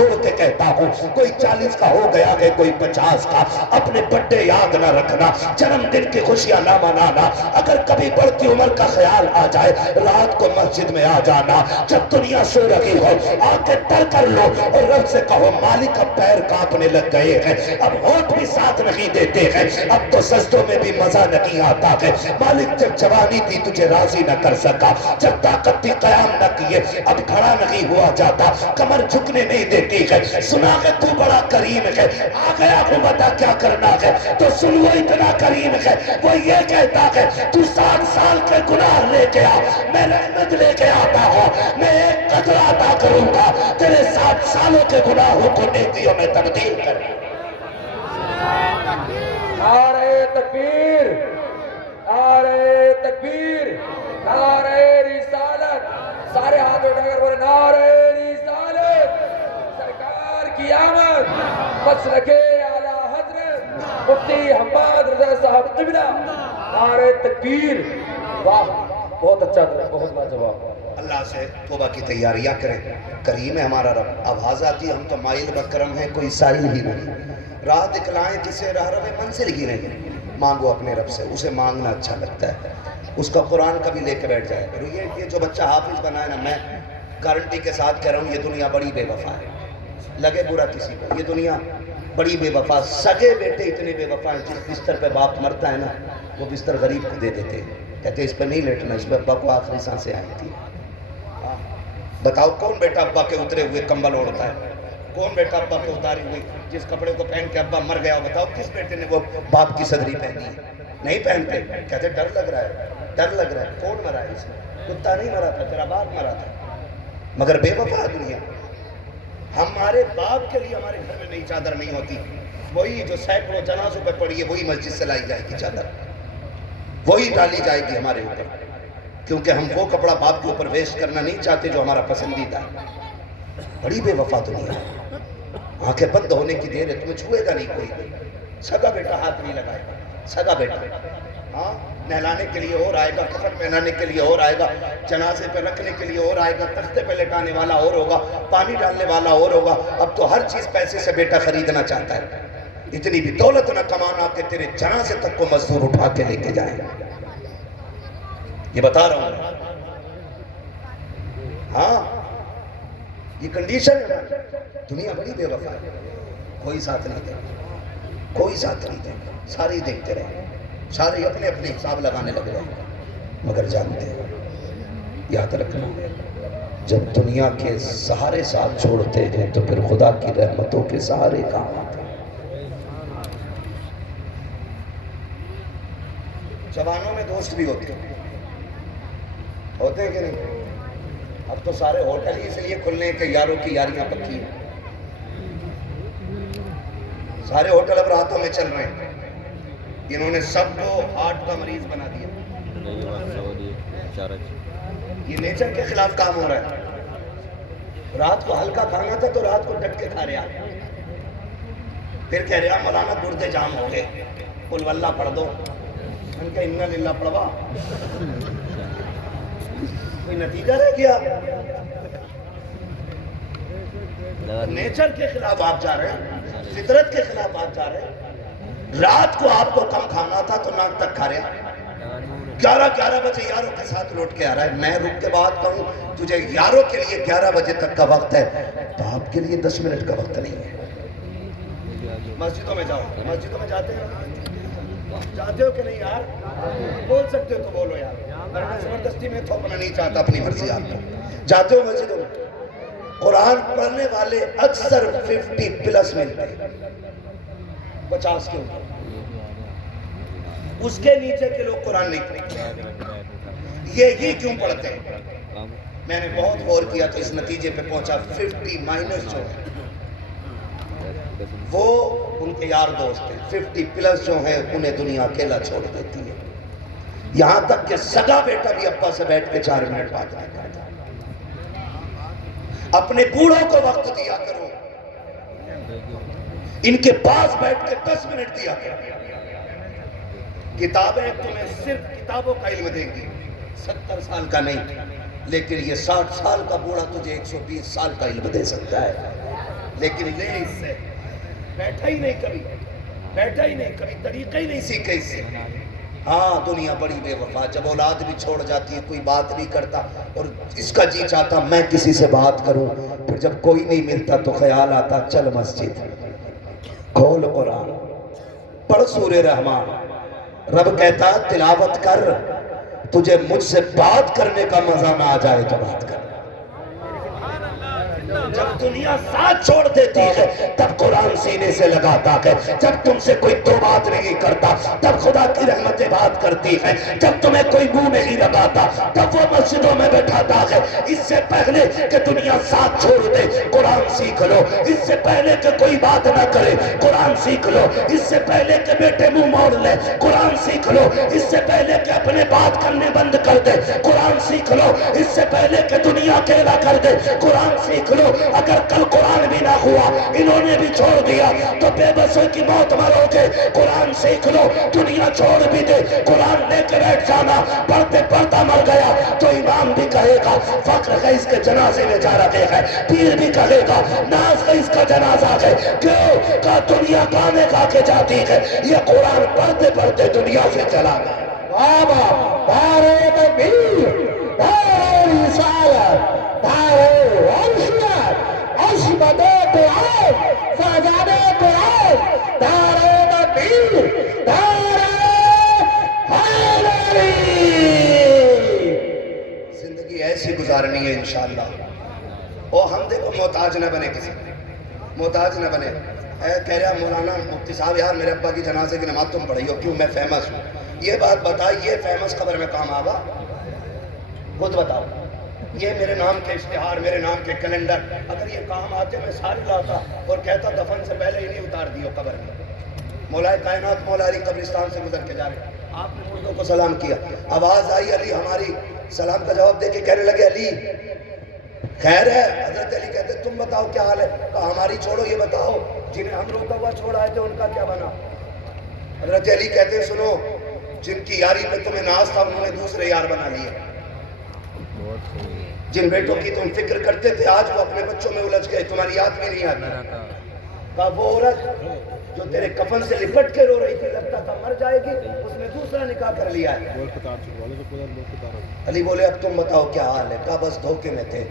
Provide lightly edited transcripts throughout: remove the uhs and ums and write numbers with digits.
چھوڑ کے کہتا ہوں، کوئی 40 کا ہو گیا کہ کوئی 50 کا، اپنے بڑے یاد نہ رکھنا، جنم دن کی خوشیاں نہ منانا، اگر کبھی بڑھتی عمر کا خیال آ جائے رات کو مسجد میں آ جانا، جب دنیا سو رہی ہو آ کے تر کر لو اور رب سے کہو مالک اب پیر کانپنے لگ گئے ہیں، اب ہونٹ بھی ساتھ نہیں دیتے ہیں، اب تو سجدوں میں بھی مزہ نہیں آتا ہے، مالک جب جوانی تھی تجھے راضی نہ کر سکا، جب طاقت تھی قیام نہ کیے، اب کھڑا نہیں ہوا جاتا، کمر جھکنے نہیں دیتے ہے، سنا کہ تو بڑا کریم ہے، آ گیا ہوں بتا کیا کرنا ہے، تو سن وہ اتنا کریم ہے، وہ یہ کہتا ہے تو 60 سال کے گناہ لے کے آ، میں رحمت لے کے آتا ہوں، میں ایک قطرہ عطا کروں گا، تیرے 60 سالوں کے گناہوں کو نیکیوں میں تبدیل کر۔ نعرہ تکبیر، نعرہ تکبیر، نعرہ رسالت، سارے ہاتھ اٹھا کر بولے نعرہ رسالت، سرکار کی آمد، مسلک اعلیٰ حضرت مفتی حماد رضا صاحب قبلہ، نعرہ تکبیر۔ واہ بہت اچھا تھا، بہت لاجواب۔ اللہ سے توبہ کی تیاریاں کریں، کریم ہے ہمارا رب، آواز آتی ہم تو مائل بکرم ہیں کوئی سائل ہی نہیں، راہ دکھلائیں جسے راہ رہے منزل ہی نہیں، مانگو اپنے رب سے، اسے مانگنا اچھا لگتا ہے، اس کا قرآن کبھی لے کے بیٹھ جائے کرو، یہ جو بچہ حافظ بنا ہے نا، میں گارنٹی کے ساتھ کہہ رہا ہوں یہ دنیا بڑی بے وفا ہے، لگے برا کسی کو، یہ دنیا بڑی بے وفا، سگے بیٹے اتنے بے وفا ہیں، جس بستر پہ باپ مرتا ہے نا وہ بستر غریب کو دے دیتے ہیں، کہتے ہیں اس پہ نہیں لیٹنا، اس پہ ابا کو آخری سانسیں آئی تھی۔ بتاؤ کون بیٹا ابا کے اترے ہوئے کمبل اوڑھتا ہے، کون بیٹا ابا کے اتاری ہوئی جس کپڑے کو پہن کے ابا مر گیا، بتاؤ کس بیٹے نے وہ باپ کی صدری پہنی ہے؟ نہیں پہنتے، کہتے ڈر لگ رہا ہے، ڈر لگ رہا ہے، کون مرا ہے اس میں؟ کتا نہیں مرا تھا، تیرا باپ مرا تھا، مگر بے وفا دنیا، ہمارے باپ کے لیے ہمارے گھر میں نئی چادر نہیں ہوتی، وہی جو سینکڑوں جنازوں پہ پڑی ہے وہی مسجد سے لائی جائے گی چادر، وہی ڈالی جائے گی ہمارے اوپر، کیونکہ ہم وہ کپڑا باپ کے اوپر ویسٹ کرنا نہیں چاہتے جو ہمارا پسندیدہ ہے۔ بڑی بے وفا دنیا ہے، آنکھیں بند ہونے کی دیر ہے، تمہیں چھوئے گا نہیں کوئی، سگا بیٹا ہاتھ نہیں لگائے گا، سگا بیٹا ہاں نہلانے کے لیے اور آئے گا، کفن پہنانے کے لیے اور آئے گا، جنازے پہ رکھنے کے لیے اور آئے گا، تختے پہ لٹانے والا اور ہوگا، پانی ڈالنے والا اور ہوگا، اب تو ہر چیز پیسے سے بیٹا خریدنا چاہتا ہے، اتنی بھی دولت نہ کمانا کہ تیرے جنازے تک کو مزدور اٹھا کے لے کے جائے، یہ بتا رہا ہوں، ہاں یہ کنڈیشن ہے، دنیا بڑی بے وفا ہے، کوئی ساتھ نہیں دے، کوئی ساتھ نہیں دے، سارے دیکھتے رہے، سارے اپنے اپنے حساب لگانے لگ رہے، مگر جانتے ہیں یاد رکھنا جب دنیا کے سہارے ساتھ چھوڑتے ہیں تو پھر خدا کی رحمتوں کے سہارے کام آتے ہیں۔ جوانوں میں دوست بھی ہوتے ہیں کہ نہیں؟ اب تو سارے ہوٹل ہی اس لیے کھلنے کہ یاروں کی یاریاں پکی ہیں، سارے ہوٹل اب راتوں میں چل رہے ہیں، انہوں نے سب کو ہارٹ کا مریض بنا دیا، یہ نیچر کے خلاف کام ہو رہا ہے، رات کو ہلکا کھانا تھا تو رات کو ڈٹ کے کھا رہا، پھر کہہ رہا مولانا گردے جام ہو گئے، قل واللہ پڑھ دو، ان کا انا للہ پڑھوا، کوئی نتیجہ رہ گیا؟ نیچر کے خلاف آپ جا رہے ہیں، فطرت کے خلاف آپ جا رہے ہیں، رات کو آپ کو کم کھانا تھا تو ناک تک کھا رہے ہیں، 11 بجے یاروں کے ساتھ لوٹ کے آ رہا ہے، میں رک کے بات کہوں تجھے یاروں کے لیے 11 بجے تک کا وقت ہے، باپ کے لیے 10 منٹ کا وقت نہیں ہے۔ مسجدوں میں جاؤ، مسجدوں میں جاتے ہو کہ نہیں یار؟ بول سکتے ہو تو بولو یار، ورنہ زبردستی میں تھوپنا نہیں چاہتا اپنی مرضی آپ کو، جاتے ہو مسجدوں میں؟ قرآن پڑھنے والے اکثر 50 پلس ملتے ہیں، 50 کے اوپر، اس کے نیچے کے لوگ قرآن نہیں پڑھتے، یہی کیوں پڑھتے ہیں؟ میں نے بہت غور کیا تو اس نتیجے پہ پہنچا 50 مائنس جو ہے وہ ان کے یار دوست ہیں، 50 پلس جو ہیں انہیں دنیا اکیلا چھوڑ دیتی ہے، یہاں تک کہ سگا بیٹا بھی ابا سے بیٹھ کے 4 منٹ بات نہیں کرتا۔ اپنے بوڑھوں کو وقت دیا کرو، ان کے پاس بیٹھ کے 10 منٹ دیا کرو، کتابیں تمہیں صرف کتابوں کا علم دیں گی، 70 سال کا نہیں، لیکن یہ 60 سال کا بوڑھا تجھے 120 سال کا علم دے سکتا ہے۔ لیکن لے اس سے بیٹھا ہی نہیں کبھی، بیٹھا ہی نہیں کبھی، طریقہ ہی نہیں سیکھے اس سے۔ ہاں دنیا بڑی بے وفا، جب اولاد بھی چھوڑ جاتی ہے کوئی بات نہیں کرتا، اور اس کا جی چاہتا میں کسی سے بات کروں، پھر جب کوئی نہیں ملتا تو خیال آتا چل مسجد، کھول قرآن، پڑھ سورہ رحمان، رب کہتا تلاوت کر، تجھے مجھ سے بات کرنے کا مزہ نہ آ جائے تو بات کر۔ جب دنیا ساتھ چھوڑ دیتی ہے تب قرآن سینے سے لگاتا ہے، جب تم سے کوئی دو بات نہیں کرتا تب خدا کی رحمتیں بات کرتی ہے، جب تمہیں کوئی منہ نہیں لگاتا تب وہ مسجدوں میں بیٹھاتا ہے۔ اس سے پہلے کہ دنیا ساتھ چھوڑ دے قرآن سیکھ لو، اس سے پہلے کہ کوئی بات نہ کرے قرآن سیکھ لو، اس سے پہلے کہ بیٹے منہ موڑ لے قرآن سیکھ لو، اس سے پہلے کہ اپنے بات کرنے بند کر دے قرآن سیکھ لو، اس سے پہلے کہ دنیا اکیلا کر دے قرآن سیکھ لو۔ اگر کل قرآن بھی نہ ہوا انہوں نے بھی چھوڑ دیا تو بے بسوں کی موت مرو گے، قرآن سیکھ لو، دنیا چھوڑ بھی دے قرآن لے کے بیٹھ جانا، پڑھتے پڑھتا مر گیا تو امام بھی کہے گا فخر ہے اس کے جنازے میں جا رہے ہیں، پیر بھی کہے گا ناز ہے اس کا جنازہ ہے، کیوں کہ دنیا گانے گا کے جاتی ہے، یہ قرآن پڑھتے پڑھتے دنیا سے چلا گیا۔ بابا نعرہ تکبیر، نعرہ رسالت، نعرہ رسالت، عصمت قرآن، فضل قرآن، نعرہ تکبیر، نعرہ حیدری۔ زندگی ایسی گزارنی ہے انشاءاللہ، اور ہم دیکھو محتاج نہ بنے، کسی محتاج نہ بنے۔ کہہ رہا مولانا مفتی صاحب یار میرے ابا کی جنازے کی نماز تم پڑھی ہو، کیوں؟ میں فیمس ہوں۔ یہ بات بتا، یہ فیمس قبر میں کام آگا؟ خود بتاؤ۔ یہ میرے نام کے اشتہار، میرے نام کے کیلنڈر، اگر یہ کام آتے میں سارے لاتا اور کہتا دفن سے پہلے ہی نہیں اتار دیو قبر میں۔ مولا کائنات مولا علی قبرستان سے گزر کے جا رہے، آپ نے مردوں کو سلام کیا، آواز آئی علی ہماری، سلام کا جواب دے کے کہنے لگے علی خیر ہے؟ حضرت علی کہتے تم بتاؤ کیا حال ہے؟ کہا ہماری چھوڑو، یہ بتاؤ جنہیں ہم روتا ہوا چھوڑ آئے تھے ان کا کیا بنا؟ حضرت علی کہتے سنو، جن کی یاری پہ تمہیں ناز تھا انہوں نے دوسرے یار بنا لیے، جن بیٹوں کی تم فکر کرتے تھے آج وہ اپنے بچوں میں الجھ گئے، تمہاری یاد بھی نہیں آتی۔ کہا وہ عورت جو تیرے کفن سے لپٹ کے رو رہی تھی لگتا تھا مر جائے گی، اس نے دوسرا نکاح کر لیا ہے۔ علی بولے اب تم بتاؤ کیا حال ہے؟ کہا بس دھوکے میں تھے،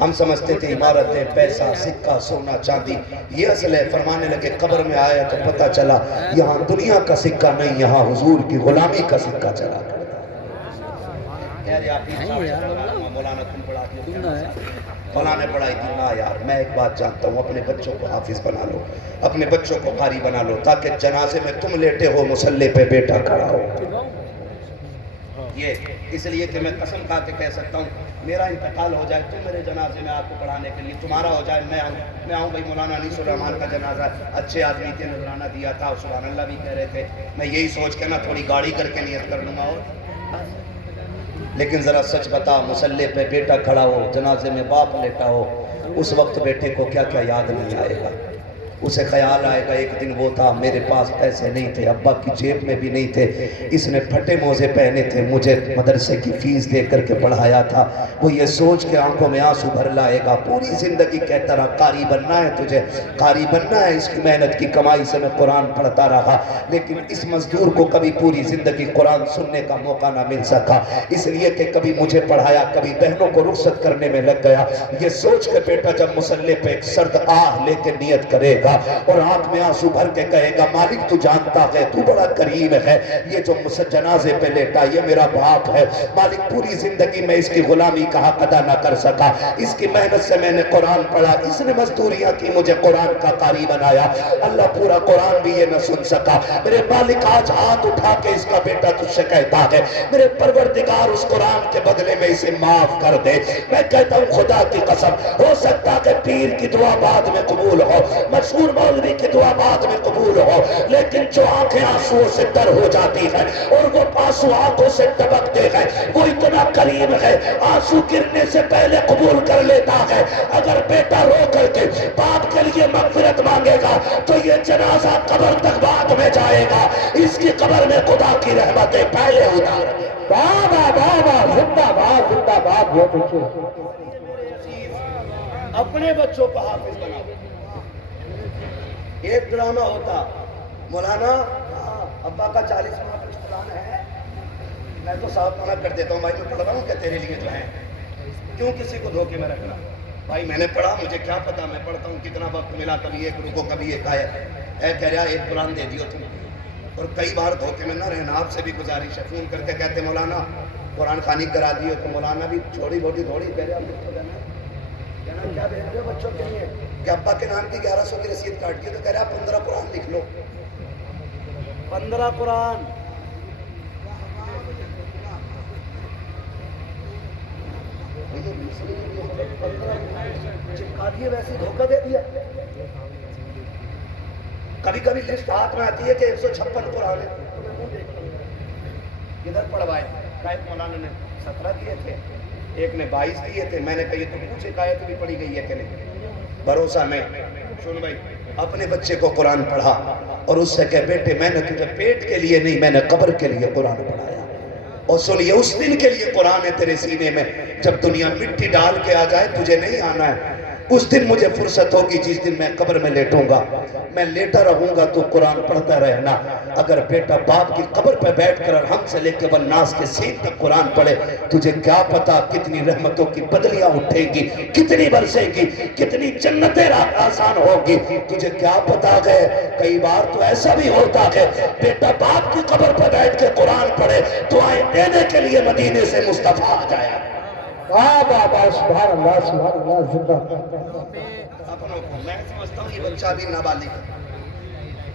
ہم سمجھتے تھے عمارتیں، پیسہ، سکہ، سونا، چاندی یہ اصل ہے۔ فرمانے لگے قبر میں آیا تو پتہ چلا یہاں دنیا کا سکہ نہیں، یہاں حضور کی غلامی کا سکہ چلا کرتا۔ مولانا تم پڑھا دیا، مولانا نے پڑھائی تھی نا یار، میں ایک بات جانتا ہوں، اپنے بچوں کو حافظ بنا لو، اپنے بچوں کو قاری بنا لو، تاکہ جنازے میں تم لیٹے ہو مصلی پہ بیٹا کھڑا ہو۔ یہ اس لیے کہ میں قسم کھا کے کہہ سکتا ہوں میرا انتقال ہو جائے، تم میرے جنازے میں آپ کو پڑھانے کے لیے، تمہارا ہو جائے میں آؤں بھائی مولانا انیس الرحمن کا جنازہ، اچھے آدمی تھے، نذرانہ دیا تھا، سبحان اللہ بھی کہہ رہے تھے، میں یہی سوچ کے نا تھوڑی گاڑی کر کے نیت کر لوں گا، اور لیکن ذرا سچ بتا، مصلی پہ بیٹا کھڑا ہو، جنازے میں باپ لیٹا ہو، اس وقت بیٹے کو کیا کیا یاد نہیں آئے گا؟ اسے خیال آئے گا ایک دن وہ تھا میرے پاس پیسے نہیں تھے، ابا کی جیب میں بھی نہیں تھے، اس نے پھٹے موزے پہنے تھے، مجھے مدرسے کی فیس دے کر کے پڑھایا تھا، وہ یہ سوچ کے آنکھوں میں آنسو بھر لائے گا۔ پوری زندگی کہتا رہا قاری بننا ہے تجھے، قاری بننا ہے، اس کی محنت کی کمائی سے میں قرآن پڑھتا رہا، لیکن اس مزدور کو کبھی پوری زندگی قرآن سننے کا موقع نہ مل سکا، اس لیے کہ کبھی مجھے پڑھایا، کبھی بہنوں کو رخصت کرنے میں لگ گیا۔ یہ سوچ کے بیٹا جب مصلی پہ ایک سرد آہ لے کے نیت کرے گا اور آنکھ میں آنسو بھر کے کہے گا مالک تو جانتا ہے تو بڑا کریم ہے، یہ جو جنازے پہ لیٹا یہ میرا باپ ہے، مالک پوری زندگی میں اس کی غلامی کا حق ادا نہ کر سکا، اس کی محنت سے میں نے قرآن پڑھا، اس نے مزدوریاں کی مجھے قرآن کا قاری بنایا، اللہ پورا قرآن بھی یہ نہ سن سکا، میرے مالک آج ہاتھ اٹھا کے اس کا بیٹا تجھ سے کہتا ہے میرے پروردگار اس قرآن کے بدلے میں اسے معاف کر دے۔ میں کہتا ہوں خدا کی قسم، ہو سکتا کہ پیر کی دعا بعد میں قبول ہو، مشہور مولوی کی دعا بعد میں قبول ہو، لیکن جو آنکھیں آنسوؤں سے تر ہو جاتی ہیں اور وہ آنسو آنکھوں سے ٹپکتے ہیں وہ اتنا کریم ہے، آنسو گرنے سے پہلے قبول کر لیتا ہے۔ اگر بیٹا رو کر کے باپ کے لیے مغفرت مانگے گا تو یہ جنازہ قبر تک بعد میں جائے گا، اس کی قبر میں خدا کی رحمتیں پہلے اتار دیں۔ بابا بابا زندہ باد، زندہ باد، بہت اچھے۔ اپنے بچوں کو حافظ بناؤ، ایک ڈرامہ ہوتا مولانا ابا کا 40واں کچھ قرآن ہے، میں تو صاحب منع کر دیتا ہوں بھائی میں پڑھ رہا ہوں کہ تیرے لیے جو ہے، کیوں کسی کو دھوکے میں رکھنا؟ بھائی میں نے پڑھا، مجھے کیا پتا، میں پڑھتا ہوں کتنا وقت ملا، کبھی ایک رکو کبھی ایک آیت، اے کہہ رہا ایک قرآن دے دیو تم۔ اور کئی بار دھوکے میں نہ رہنا، آپ سے بھی گزارش ہے، فون کر کے کہتے مولانا قرآن خوانی کرا دیو، تو مولانا بھی چھوڑی بوٹی تھوڑی کہہ رہے آپ کو کہنا کیا بھیج رہے ہو بچوں کے لیے کہ ابا کے نام کی 1100 کی رسید کاٹ دی، تو کہہ رہا 15 قرآن لکھ لو، 15 قرآن۔ چپکا دیے ویسے دھوکہ دے دیا۔ کبھی کبھی لسٹ ہاتھ میں آتی ہے کہ 156 قرآن ہے، ادھر پڑھوائے، ایک مولانا نے 17 دیے تھے، ایک نے 22 دیے تھے، میں نے کہا یہ تو کچھ ایک آیت بھی پڑھی گئی ہے کہ نہیں؟ بھروسہ نہیں۔ سن بھائی، اپنے بچے کو قرآن پڑھا اور اس سے کہے بیٹے میں نے تجھے پیٹ کے لیے نہیں، میں نے قبر کے لیے قرآن پڑھایا، اور سنیے اس دن کے لیے قرآن ہے تیرے سینے میں، جب دنیا مٹی ڈال کے آ جائے تجھے نہیں آنا ہے، اس دن مجھے فرصت ہوگی جس دن میں قبر میں لیٹوں گا، میں لیٹا رہوں گا تو قرآن پڑھتا رہنا۔ اگر بیٹا باپ کی قبر پہ بیٹھ کر ہم سے لے کے والناس کے سین تک قرآن پڑھے، تجھے کیا پتا کتنی رحمتوں کی بدلیاں اٹھیں گی، کتنی برسیں گی، کتنی جنتیں آسان ہوگی، تجھے کیا پتا ہے۔ کئی بار تو ایسا بھی ہوتا ہے بیٹا باپ کی قبر پہ بیٹھ کے قرآن پڑھے، دعائیں دینے کے لیے مدینے سے مصطفیٰ آ جائے۔ واہ واہ واہ، سبحان اللہ سبحان اللہ، زندہ۔ اپنوں کو میں سمجھتا ہوں یہ بچہ بھی نابالغ ہے،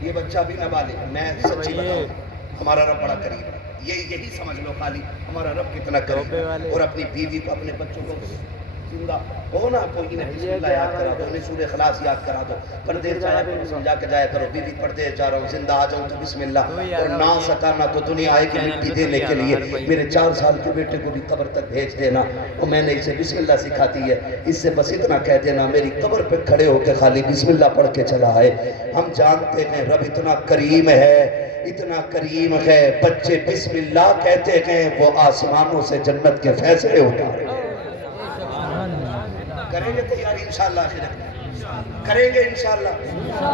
یہ بچہ بھی نابالغ ہے، میں سچی بتاؤں ہمارا رب بڑا قریب ہے، یہی سمجھ لو خالی ہمارا رب کتنا قریب ہے، اور اپنی بیوی کو اپنے بچوں کو زندہ ہونا، کوئی انہیں بسم اللہ یاد کرا دو، انہیں سورہ اخلاص یاد کرا دو، پردیس جایا کرو سمجھا کے جایا کرو، بیوی پردیس جا رہا ہوں زندہ آ جاؤں تو بسم اللہ، اور نہ سکانا تو دنیا آئے کی مٹی دینے کے لیے میرے 4 سال کے بیٹے کو بھی قبر تک بھیج دینا، اور میں نے اسے بسم اللہ سکھاتی ہے، اس سے بس اتنا کہہ دینا میری قبر پہ کھڑے ہو کے خالی بسم اللہ پڑھ کے چلا ہے۔ ہم جانتے ہیں رب اتنا کریم ہے، اتنا کریم ہے، بچے بسم اللہ کہتے ہیں وہ آسمانوں سے جنت کے فیصلے اتارے۔ کریں گے تیاری انشاءاللہ، کریں گے انشاءاللہ،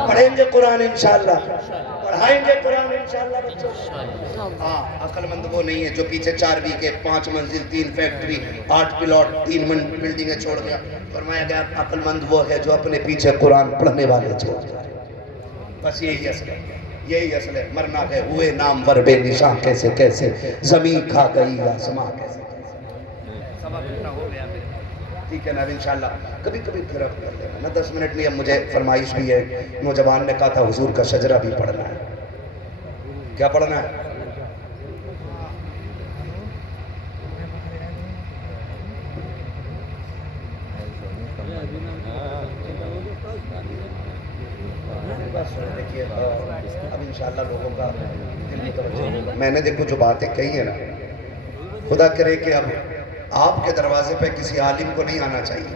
پڑھیں گے قرآن انشاءاللہ، پڑھائیں گے قرآن انشاءاللہ بچوں۔ ہاں عقل مند وہ نہیں ہے جو پیچھے 4 بیگھے 5 منزل 3 فیکٹری 8 پلاٹ 3 بلڈنگیں چھوڑ گیا، فرمایا گیا عقل مند وہ ہے جو اپنے پیچھے قرآن پڑھنے والے چھوڑ گیا۔ بس یہی اصل ہے، یہی اصل ہے، مرنا ہے ہوئے نامور بے نشاں کیسے کیسے، زمین کھا گئی آسماں کیسے کیسے، سبق اتنا ہو گیا میرے۔ ٹھیک ہے نا انشاءاللہ کبھی کبھی پھر اب کر لینا نا 10 منٹ نہیں، اب مجھے فرمائش بھی ہے، نوجوان نے کہا تھا حضور کا شجرہ بھی پڑھنا ہے، کیا پڑھنا ہے؟ بس دیکھیے اب انشاءاللہ لوگوں کا دل متوجہ ہوگا۔ میں نے دیکھو جو باتیں کہی ہیں نا، خدا کرے کہ اب آپ کے دروازے پہ کسی عالم کو نہیں آنا چاہیے،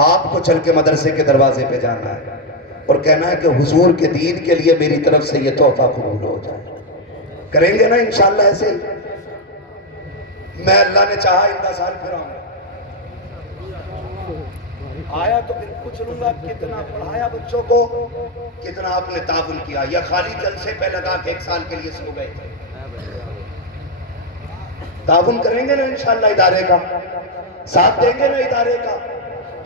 آپ کو چل کے مدرسے کے دروازے پہ جانا ہے اور کہنا ہے کہ حضور کے دین کے لیے میری طرف سے یہ تحفہ قبول ہو جائے۔ کریں گے نا انشاءاللہ ایسے؟ میں اللہ نے چاہا 10 سال پھر آؤں گا، آیا تو پھر پوچھ لوں گا کتنا پڑھایا بچوں کو، کتنا آپ نے تعاون کیا، یا خالی جلسے پہ لگا کے 1 سال کے لیے سو گئے تھے۔ تعاون کریں گے نا انشاءاللہ ادارے کا، ساتھ دیں گے نا ادارے کا۔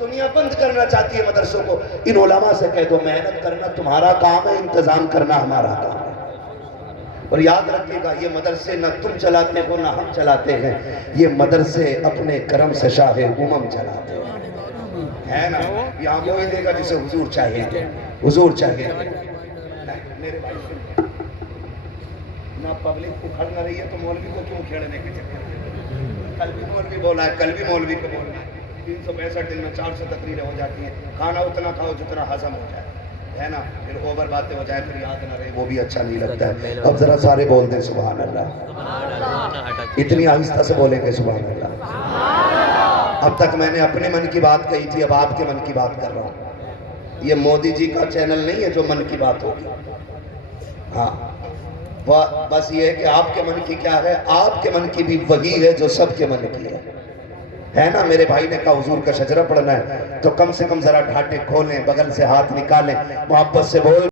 دنیا بند کرنا چاہتی ہے مدرسوں کو، ان علماء سے کہہ دو محنت کرنا تمہارا کام ہے، انتظام کرنا ہمارا کام ہے۔ اور یاد رکھیے گا یہ مدرسے نہ تم چلاتے ہو نہ ہم چلاتے ہیں، یہ مدرسے اپنے کرم سے شاہ امم چلاتے ہیں نا، یہاں وہی دے گا جسے حضور چاہیے، حضور چاہیے۔ میرے بھائی سن، نہ پبلک اکھڑ نہ رہی ہے تو مولوی کو کیوں کھیڑنے کے چکر میں؟ کل بھی مولوی بولا ہے، کل بھی مولوی کو بولنا ہے، 365 دن میں 400 تقریریں ہو جاتی ہیں، کھانا اتنا کھاؤ جتنا ہضم ہو جائے، ہے نا، پھر اوور باتیں ہو جائیں پھر یاد نہ رہے، وہ بھی اچھا نہیں لگتا ہے۔ اب ذرا سارے بول دیں سبحان اللہ، اتنی آہستہ سے بولیں گے سبحان اللہ۔ اب تک میں نے اپنے من کی بات کہی تھی، اب آپ کے من کی بات کر رہا ہوں۔ یہ مودی جی کا چینل نہیں ہے جو من کی بات ہوگی، ہاں بس یہ ہے کہ آپ کے من کی کیا ہے، آپ کے من کی بھی وہی ہے جو سب کے من کی ہے نا۔ میرے بھائی نے کہا حضور کا شجرہ پڑھنا ہے تو کم سے کم ذرا ڈھاٹے کھولیں، بغل سے ہاتھ نکالیں، محبت سے بول